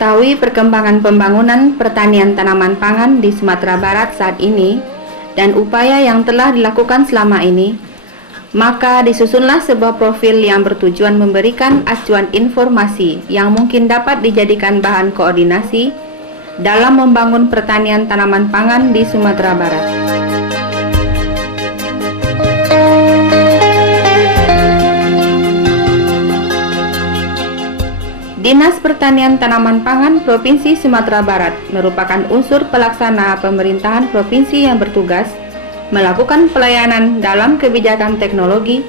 mengetahui perkembangan pembangunan pertanian tanaman pangan di Sumatera Barat saat ini dan upaya yang telah dilakukan selama ini, maka disusunlah sebuah profil yang bertujuan memberikan acuan informasi yang mungkin dapat dijadikan bahan koordinasi dalam membangun pertanian tanaman pangan di Sumatera Barat. Dinas Pertanian Tanaman Pangan Provinsi Sumatera Barat merupakan unsur pelaksana pemerintahan provinsi yang bertugas melakukan pelayanan dalam kebijakan teknologi,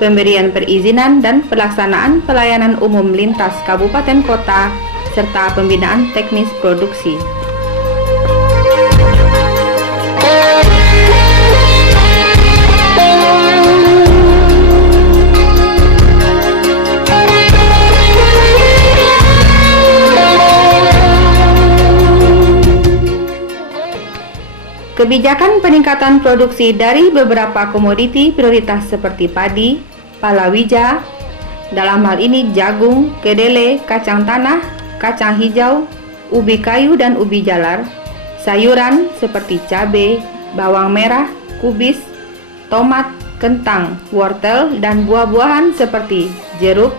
pemberian perizinan dan pelaksanaan pelayanan umum lintas kabupaten kota, serta pembinaan teknis produksi. Kebijakan peningkatan produksi dari beberapa komoditi prioritas seperti padi, palawija, dalam hal ini jagung, kedelai, kacang tanah, kacang hijau, ubi kayu dan ubi jalar, sayuran seperti cabai, bawang merah, kubis, tomat, kentang, wortel, dan buah-buahan seperti jeruk,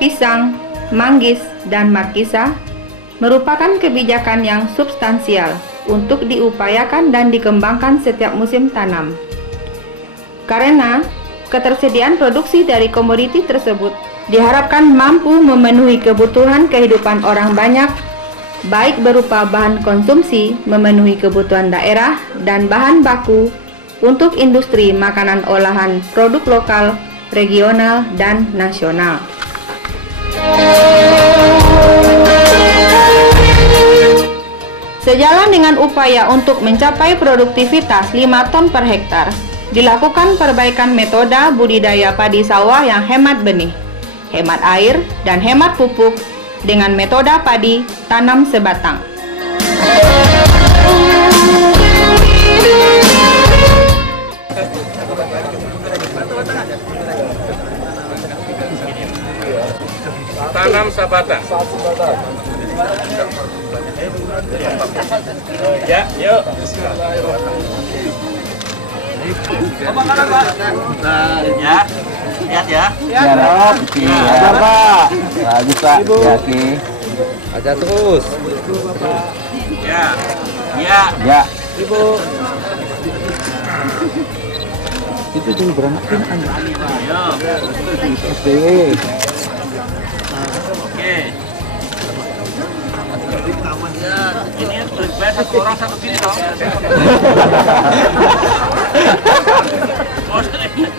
pisang, manggis, dan markisa merupakan kebijakan yang substansial untuk diupayakan dan dikembangkan setiap musim tanam. Karena ketersediaan produksi dari komoditi tersebut diharapkan mampu memenuhi kebutuhan kehidupan orang banyak, baik berupa bahan konsumsi, memenuhi kebutuhan daerah, dan bahan baku untuk industri makanan olahan produk lokal, regional, dan nasional. Sejalan dengan upaya untuk mencapai produktivitas 5 ton per hektar, dilakukan perbaikan metode budidaya padi sawah yang hemat benih, hemat air, dan hemat pupuk dengan metode padi tanam sebatang. Tanam sebatang. Ya, yuk. Ya, lihat ya. Ya, Rob. Ajar, Pak. Bagus, Pak. Hati. Ajar terus. Ya. Ya. Ya. Ibu. Itu tuh beranak aja. Ayo. SDW. Oke. Ini banyak orang satu sini dong.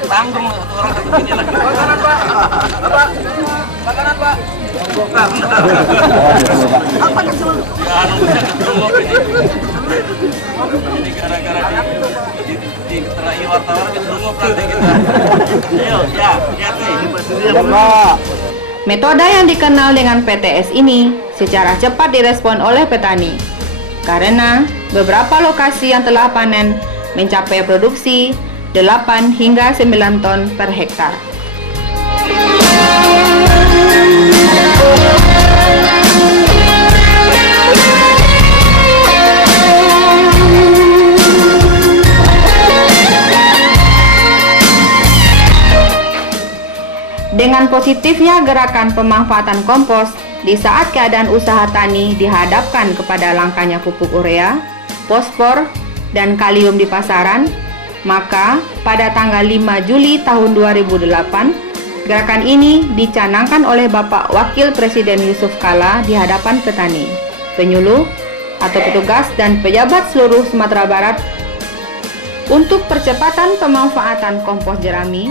Tanggung orang satu sini lagi. Makanan Pak. Pak. Makanan Pak. Apa yang suruh? Ini gara-gara di terai wartawan keselungup nanti kita. Ayo, ya, lihat nih. Metode yang dikenal dengan PTS ini secara cepat direspon oleh petani karena beberapa lokasi yang telah panen mencapai produksi 8 hingga 9 ton per hektar. Dengan positifnya gerakan pemanfaatan kompos di saat keadaan usaha tani dihadapkan kepada langkanya pupuk urea, fosfor, dan kalium di pasaran, maka pada tanggal 5 Juli tahun 2008, gerakan ini dicanangkan oleh Bapak Wakil Presiden Yusuf Kala di hadapan petani, penyuluh, atau petugas dan pejabat seluruh Sumatera Barat untuk percepatan pemanfaatan kompos jerami.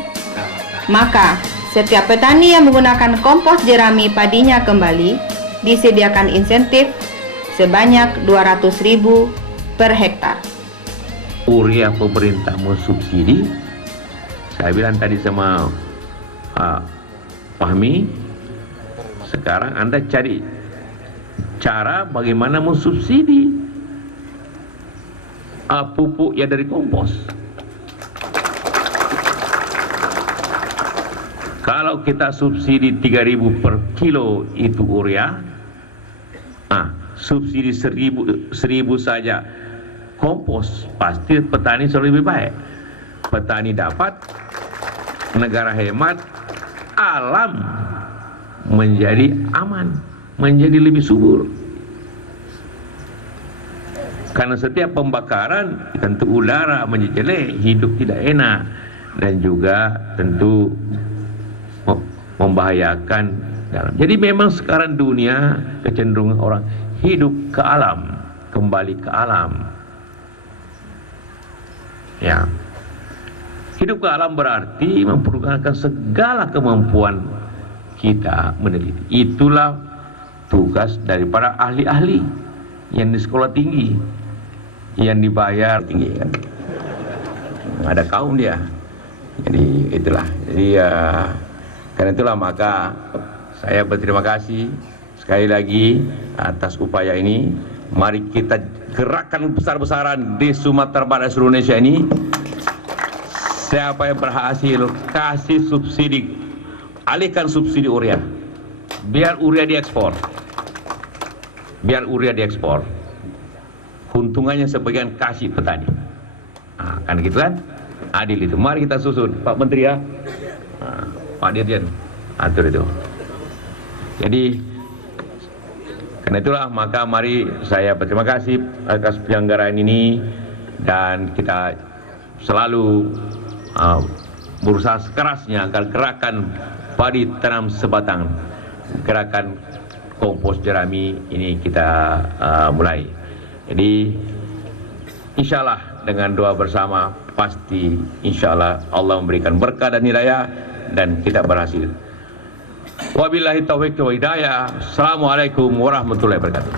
Maka setiap petani yang menggunakan kompos jerami padinya kembali disediakan insentif sebanyak 200.000 per hektar. Urea pemerintah mensubsidi, saya bilang tadi sama Fahmi, sekarang Anda cari cara bagaimana mensubsidi pupuk ya dari kompos. Kalau kita subsidi 3.000 per kilo itu urea, Subsidi 1.000 saja kompos, pasti petani selalu lebih baik. Petani dapat, negara hemat, alam menjadi aman, menjadi lebih subur. Karena setiap pembakaran tentu udara menjadi jelek, hidup tidak enak, dan juga tentu membahayakan dalam. Jadi memang sekarang dunia kecenderungan orang hidup ke alam, kembali ke alam. Ya, hidup ke alam berarti mempergunakan segala kemampuan kita meneliti. Itulah tugas daripada ahli-ahli yang di sekolah tinggi, yang dibayar tinggi kan. Ada kaum dia. Jadi itulah. Jadi karena itulah maka saya berterima kasih sekali lagi atas upaya ini. Mari kita gerakkan besar-besaran di Sumatera Barat seluruh Indonesia ini. Siapa yang berhasil kasih subsidi, alihkan subsidi urea, biar urea diekspor, keuntungannya sebagian kasih petani. Kan gitu kan, adil itu. Mari kita susun, Pak Menteri ya, Pak Dirjen, atur itu. Jadi karena itulah maka mari saya berterima kasih atas penyelenggaraan ini, dan kita selalu berusaha sekerasnya agar gerakan padi tanam sebatang, gerakan kompos jerami ini kita mulai. Jadi insya Allah dengan doa bersama pasti insya Allah Allah memberikan berkah dan hidayah dan kita berhasil. Wabillahi taufiq wa hidayah. Assalamualaikum warahmatullahi wabarakatuh.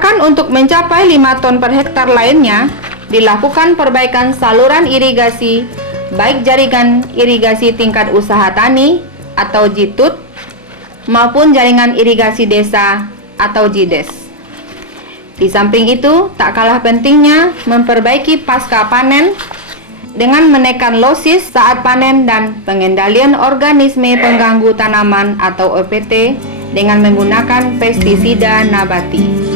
Diperkirakan untuk mencapai 5 ton per hektar lainnya, dilakukan perbaikan saluran irigasi, baik jaringan irigasi tingkat usaha tani atau JITUT, maupun jaringan irigasi desa atau JIDES. Di samping itu, tak kalah pentingnya memperbaiki pasca panen dengan menekan losis saat panen dan pengendalian organisme pengganggu tanaman atau OPT dengan menggunakan pestisida nabati.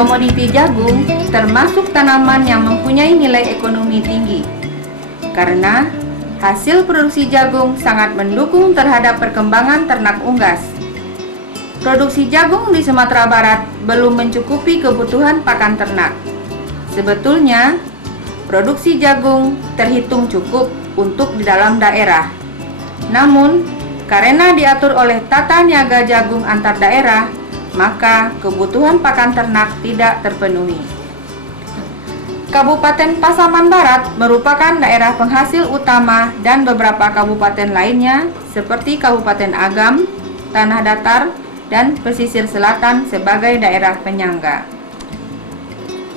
Komoditi jagung termasuk tanaman yang mempunyai nilai ekonomi tinggi karena hasil produksi jagung sangat mendukung terhadap perkembangan ternak unggas. Produksi jagung di Sumatera Barat belum mencukupi kebutuhan pakan ternak. Sebetulnya, produksi jagung terhitung cukup untuk di dalam daerah. Namun, karena diatur oleh tata niaga jagung antar daerah, maka kebutuhan pakan ternak tidak terpenuhi. Kabupaten Pasaman Barat merupakan daerah penghasil utama dan beberapa kabupaten lainnya seperti Kabupaten Agam, Tanah Datar, dan pesisir selatan sebagai daerah penyangga.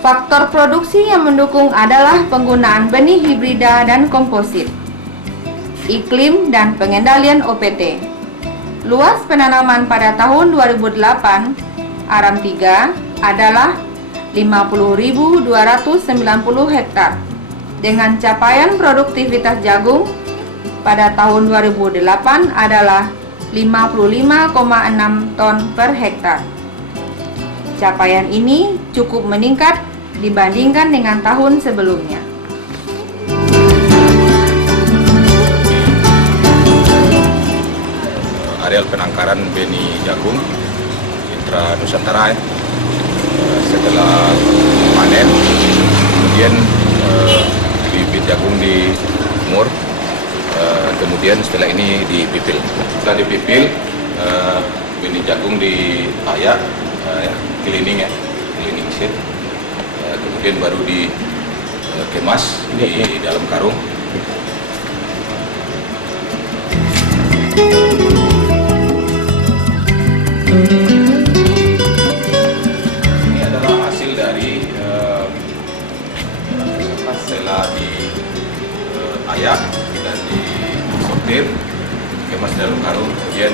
Faktor produksi yang mendukung adalah penggunaan benih hibrida dan komposit, iklim dan pengendalian OPT. Luas penanaman pada tahun 2008 Aram 3 adalah 50.290 hektar dengan capaian produktivitas jagung pada tahun 2008 adalah 55,6 ton per hektar. Capaian ini cukup meningkat dibandingkan dengan tahun sebelumnya. Areal penangkaran benih jagung Intra Nusantara setelah panen, kemudian bibit jagung dimur, kemudian setelah ini dipipil. Setelah dipipil, benih jagung diayak, cleaning seed, kemudian baru dikemas di dalam karung. Ini adalah hasil dari setelah diayak dan disortir, dikemas dalam karung, kemudian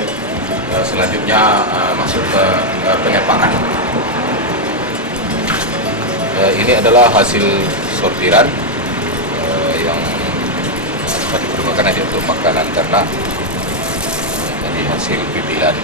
selanjutnya masuk ke pengepakan. Ini adalah hasil sortiran yang dapat dipergunakan untuk makanan ternak. Jadi hasil pipilan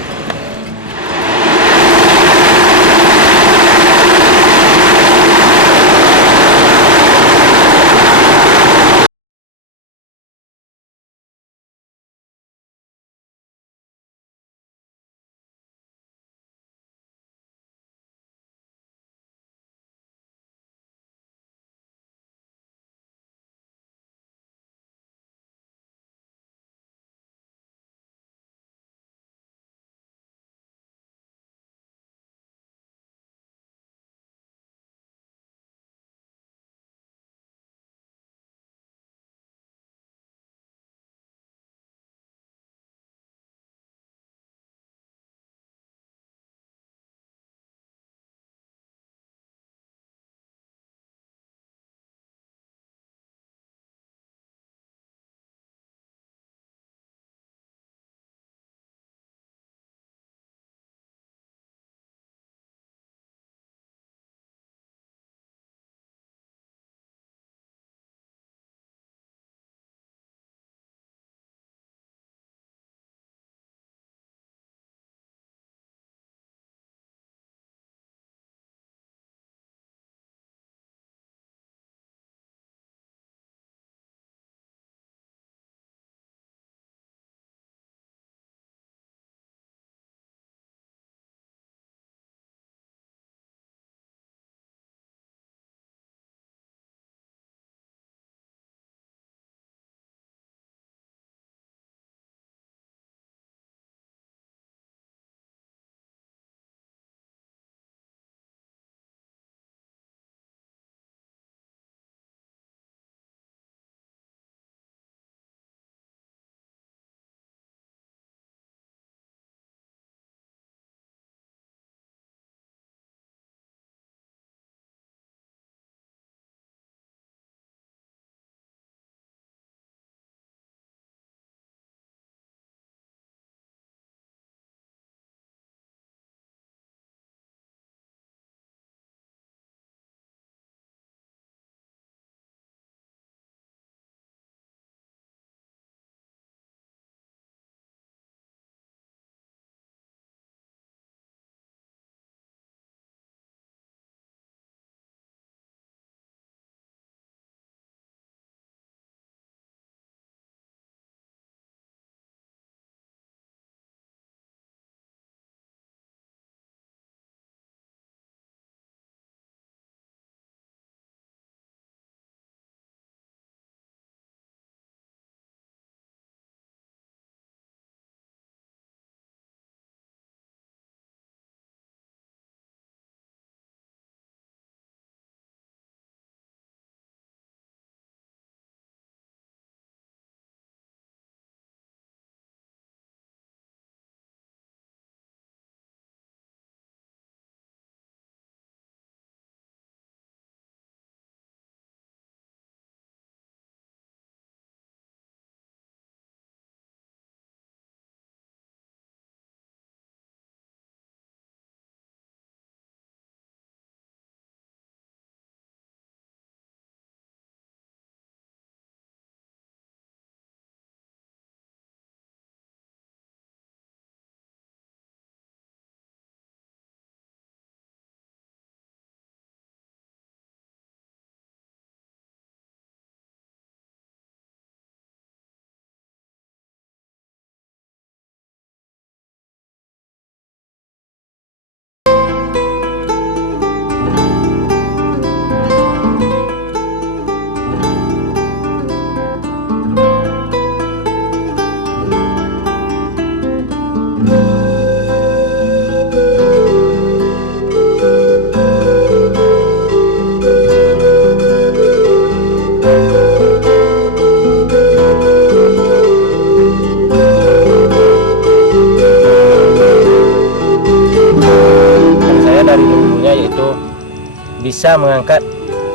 bisa mengangkat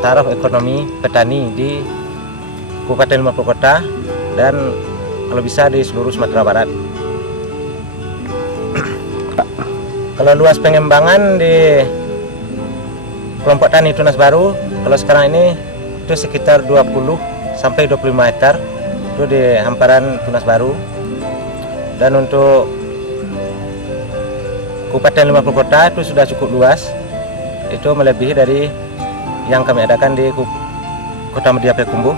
taraf ekonomi petani di Kabupaten 50 Kota dan kalau bisa di seluruh Sumatera Barat. Kalau luas pengembangan di kelompok tani Tunas Baru, kalau sekarang ini itu sekitar 20 sampai 25 hektar itu di hamparan Tunas Baru. Dan untuk Kabupaten 50 Kota itu sudah cukup luas, itu melebihi dari yang kami adakan di Kota Media Payakumbuh.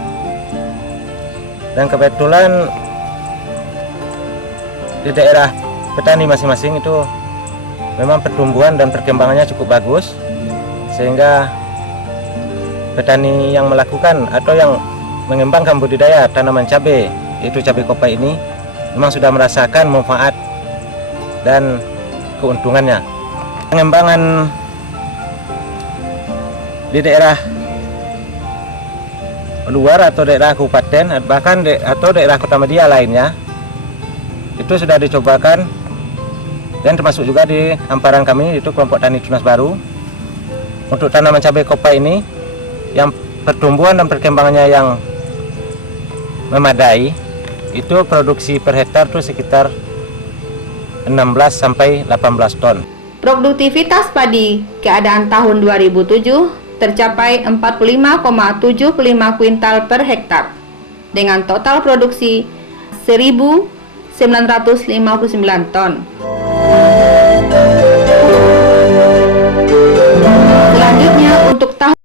Dan kebetulan di daerah petani masing-masing itu memang pertumbuhan dan perkembangannya cukup bagus, sehingga petani yang melakukan atau yang mengembangkan budidaya tanaman cabai, yaitu cabai kopai ini, memang sudah merasakan manfaat dan keuntungannya. Pengembangan di daerah luar atau daerah kabupaten bahkan atau daerah kota media lainnya itu sudah dicobakan, dan termasuk juga di hamparan kami itu kelompok tani Tunas Baru. Untuk tanaman cabai kopai ini yang pertumbuhan dan perkembangannya yang memadai, itu produksi per hektar itu sekitar 16 sampai 18 ton. Produktivitas padi keadaan tahun 2007 tercapai 45,75 kuintal per hektar dengan total produksi 1.959 ton. Selanjutnya untuk tahun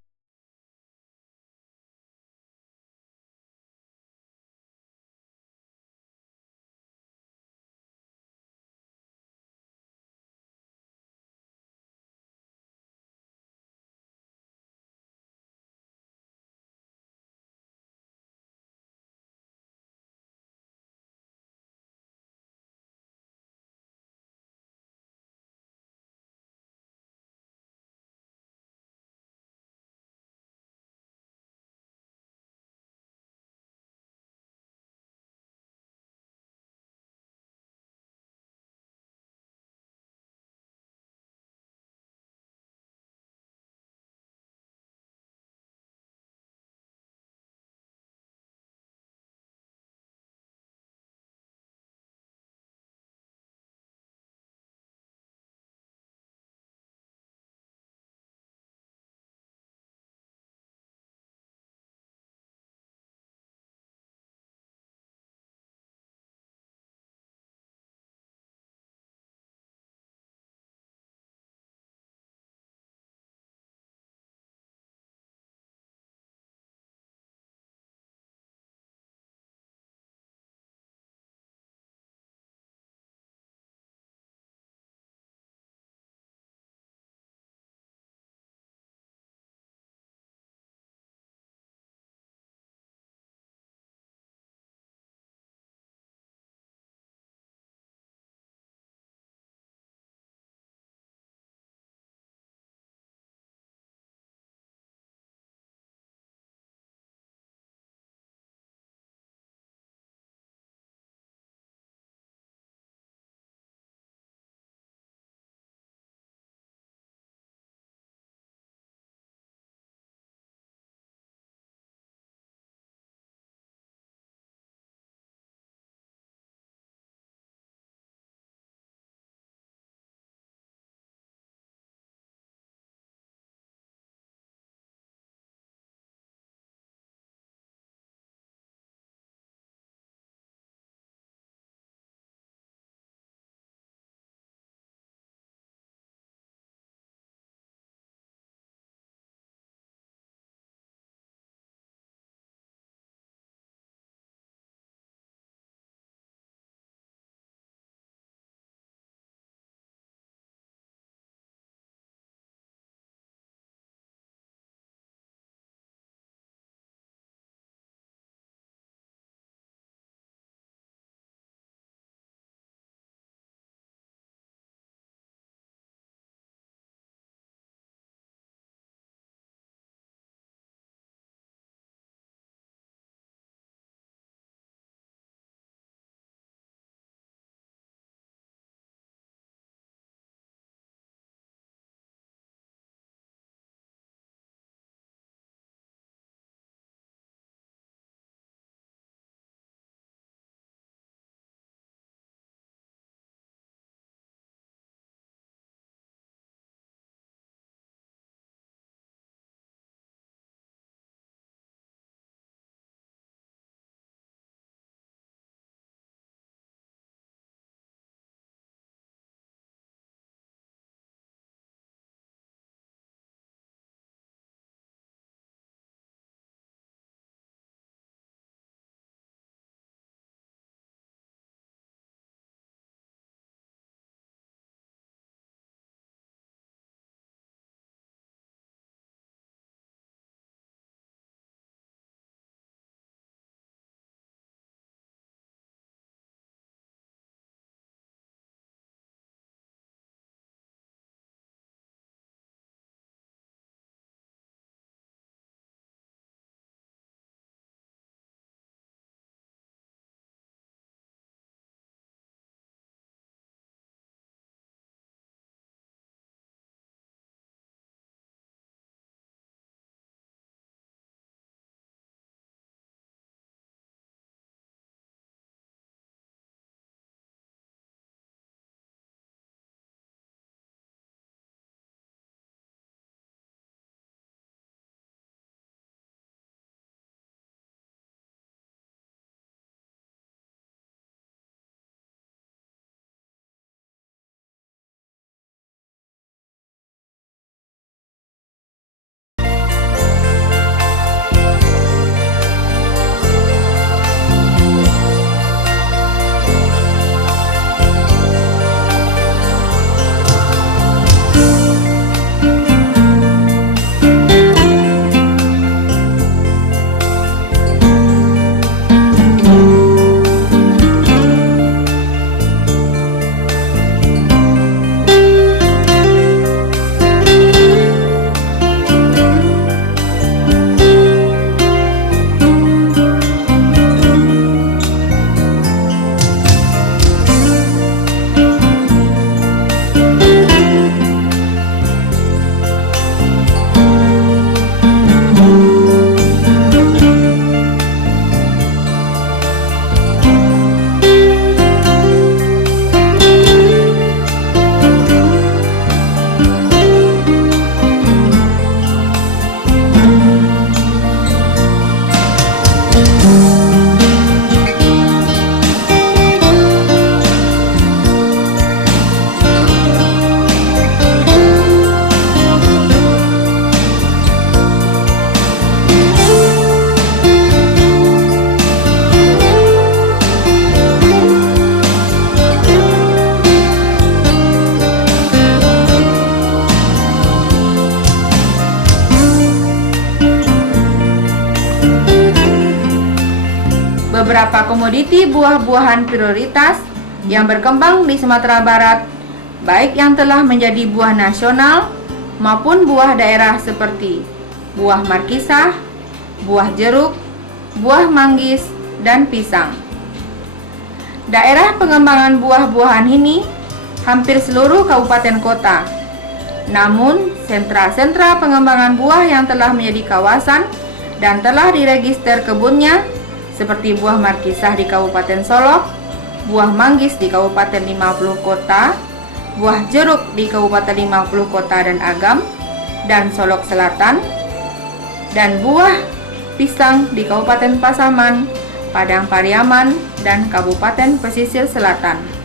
beberapa komoditi buah-buahan prioritas yang berkembang di Sumatera Barat, baik yang telah menjadi buah nasional maupun buah daerah seperti buah markisah, buah jeruk, buah manggis, dan pisang. Daerah pengembangan buah-buahan ini hampir seluruh kabupaten kota. Namun, sentra-sentra pengembangan buah yang telah menjadi kawasan dan telah diregister kebunnya seperti buah markisah di Kabupaten Solok, buah manggis di Kabupaten 50 Kota, buah jeruk di Kabupaten 50 Kota dan Agam dan Solok Selatan, dan buah pisang di Kabupaten Pasaman, Padang Pariaman, dan Kabupaten Pesisir Selatan.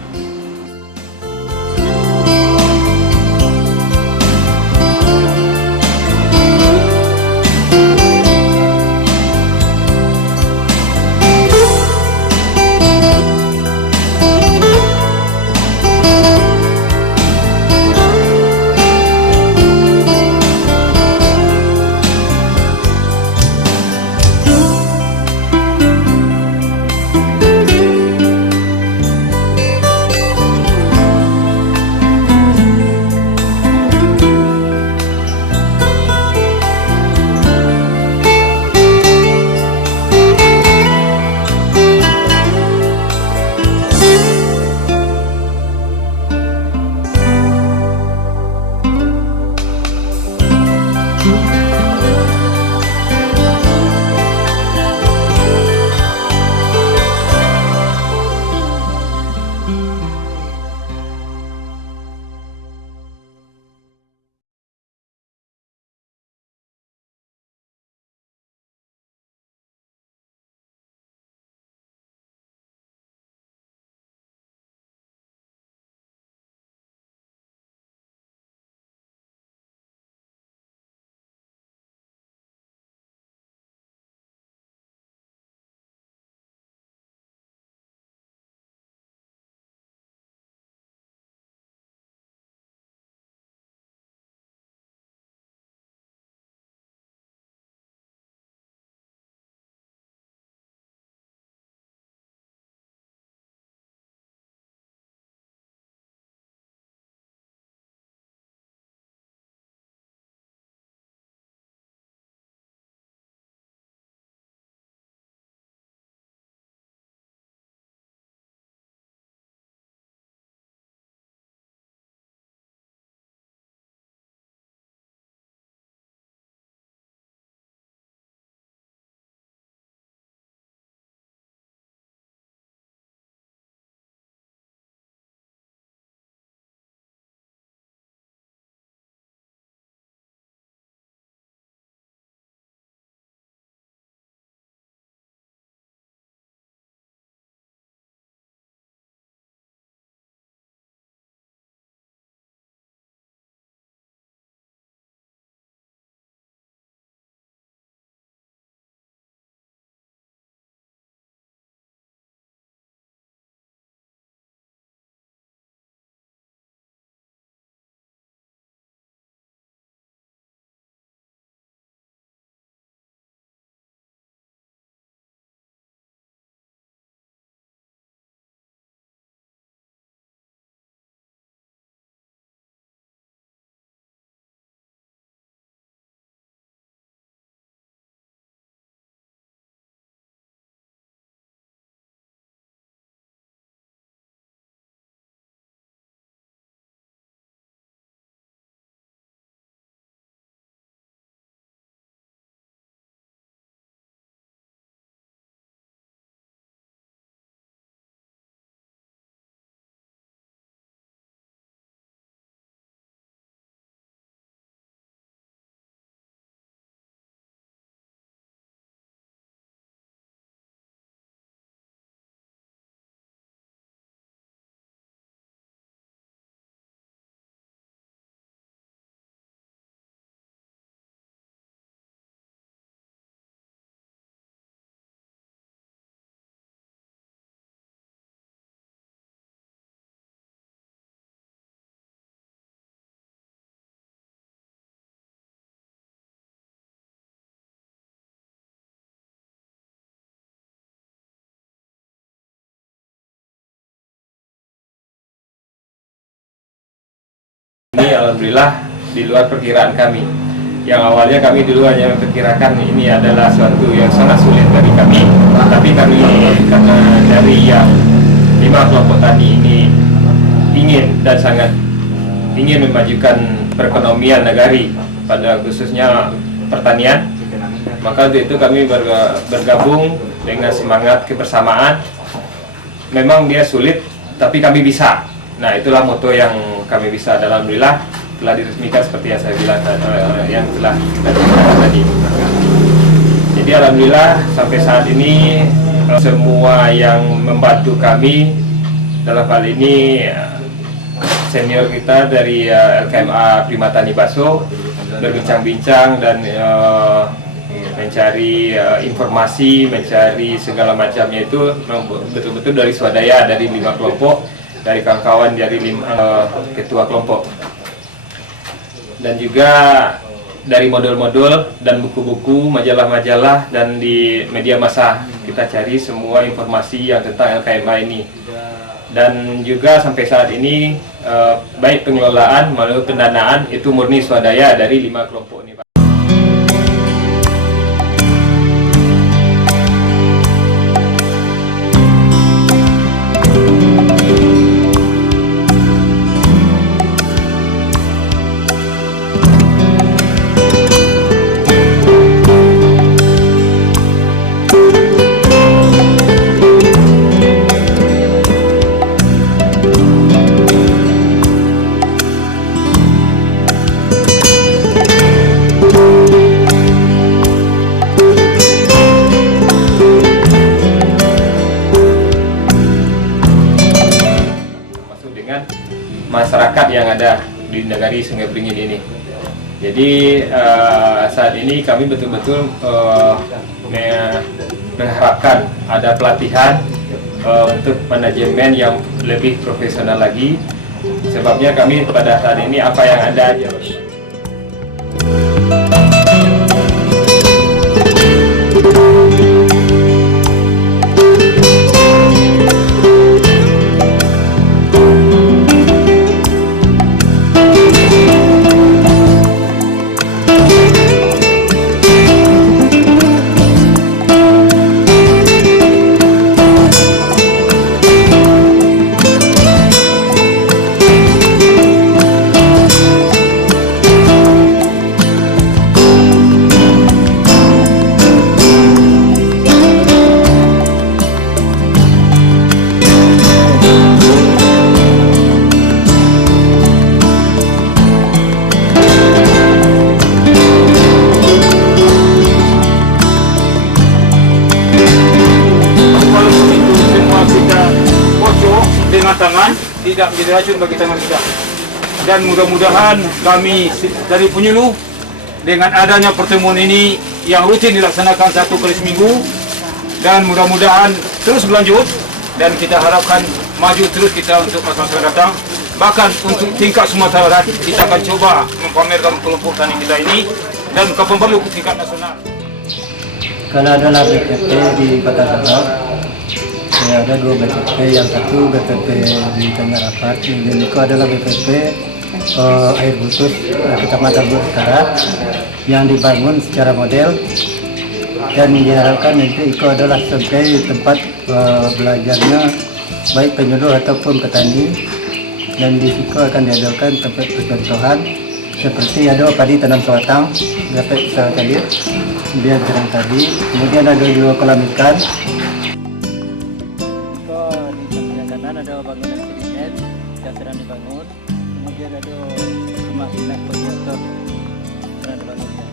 alhamdulillah di luar perkiraan kami. Yang awalnya kami dulu hanya memperkirakan ini adalah suatu yang sangat sulit bagi kami, tapi kami karena dari yang 5 kelompok tani ini ingin dan sangat ingin memajukan perekonomian negari, pada khususnya pertanian, maka untuk itu kami bergabung dengan semangat kebersamaan. Memang dia sulit, tapi kami bisa. Nah, itulah moto yang kami bisa, dan alhamdulillah telah diresmikan seperti yang saya bilang yang telah diceritakan tadi. Jadi alhamdulillah sampai saat ini semua yang membantu kami dalam hal ini senior kita dari LKMA Primatani Baso berbincang-bincang dan mencari informasi, mencari segala macamnya itu betul-betul dari swadaya, dari 5 kelompok, dari kawan-kawan dari ketua kelompok, dan juga dari modul-modul dan buku-buku, majalah-majalah, dan di media massa kita cari semua informasi yang tentang LKMA ini. Dan juga sampai saat ini baik pengelolaan maupun pendanaan itu murni swadaya dari 5 kelompok ini, Pak. Masyarakat yang ada di negari Sungai Beringin ini. Jadi saat ini kami betul-betul mengharapkan ada pelatihan untuk manajemen yang lebih profesional lagi. Sebabnya kami pada saat ini apa yang ada aja. Tangan tidak menjadi racun bagi tangan kita, dan mudah-mudahan kami dari penyuluh dengan adanya pertemuan ini yang rutin dilaksanakan 1 kali seminggu, dan mudah-mudahan terus berlanjut, dan kita harapkan maju terus kita untuk masa datang. Bahkan untuk tingkat Sumatera Barat kita akan coba mempamerkan kelompok tani kita ini, dan kapan perlu ke tingkat nasional. Karena adalah BPP di Kota Sabah, ada 2 BPP, yang satu BPP di Tengah Rapat, dan itu adalah BPP air khusus Kecamatan Bur Utara yang dibangun secara model, dan diharapkan nanti itu adalah sebagai tempat belajarnya baik penyuluh ataupun petani, dan di situ akan diadakan tempat percontohan seperti ada padi tanam sewatang, dapat usaha tadi, kemudian terang tadi, kemudian ada 2 kolam ikan. Ada bangunan sedimen yang sedang dibangun, kemudian ada rumah dinas koordinator sedang dibangunnya.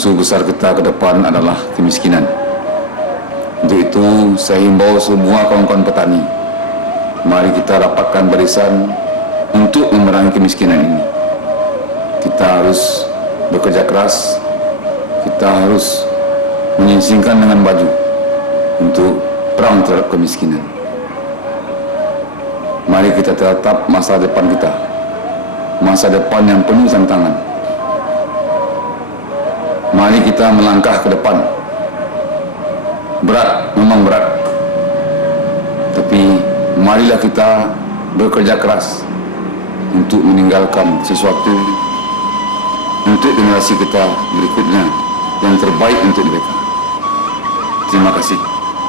musuh besar kita ke depan adalah kemiskinan. Untuk itu, saya himbau semua kawan-kawan petani, mari kita rapatkan barisan untuk memerangi kemiskinan ini. Kita harus bekerja keras, kita harus menyingsingkan dengan baju untuk perang terhadap kemiskinan. Mari kita tetap masa depan kita, masa depan yang penuh tantangan. Mari kita melangkah ke depan. Berat, memang berat. Tapi marilah kita bekerja keras untuk meninggalkan sesuatu untuk generasi kita berikutnya yang terbaik untuk mereka. Terima kasih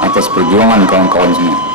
atas perjuangan kawan-kawan semua.